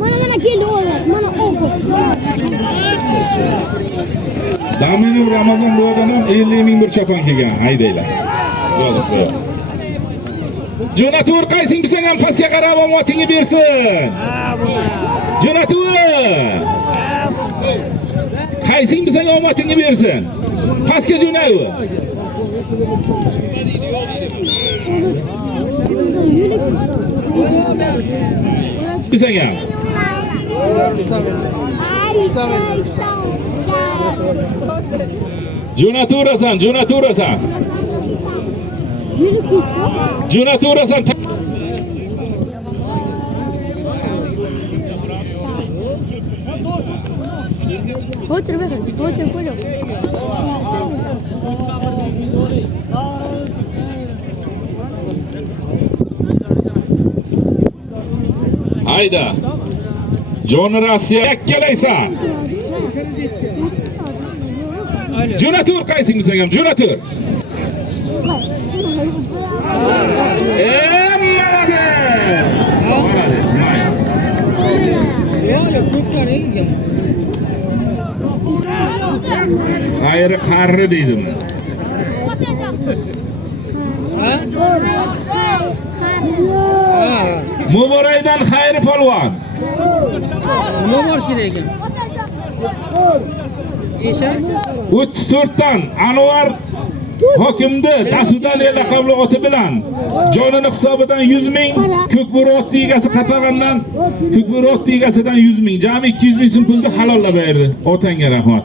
Mana keldi o'g'il. Mana o'g'il. Daminov Ramazon buyoqdan ham 50 ming bir chopon kelgan. Haydaylar. Yo'qsa. Jonatur qaysing bilsang ham pastga qarab omotingni bersin. Jonatur. Qaysing bilsang omotingni bersin. Pastga jo'nayu. Bilsang ham. Jo'naturasan, jo'naturasan. Jo'naturasan. O'tir bakalım, o'tir qo'ying. Hayda. Jon Rossiya yakkalaysan. Jo'natur qaysing bilsang ham, jo'natur. Malades, mayli. Xayri qarri deydim. Muboraydan Xayri polvon. Nima borish kerak ekan? Esha 34 dan Anvar hokimni Dasudan laqabli oti bilan jonini hisobidan 100 ming, ko'kburi ot egasi qatag'andan ko'kburi ot egasidan 100 ming, jami 200 ming so'm pulni halollab berdi. Otangga rahmat.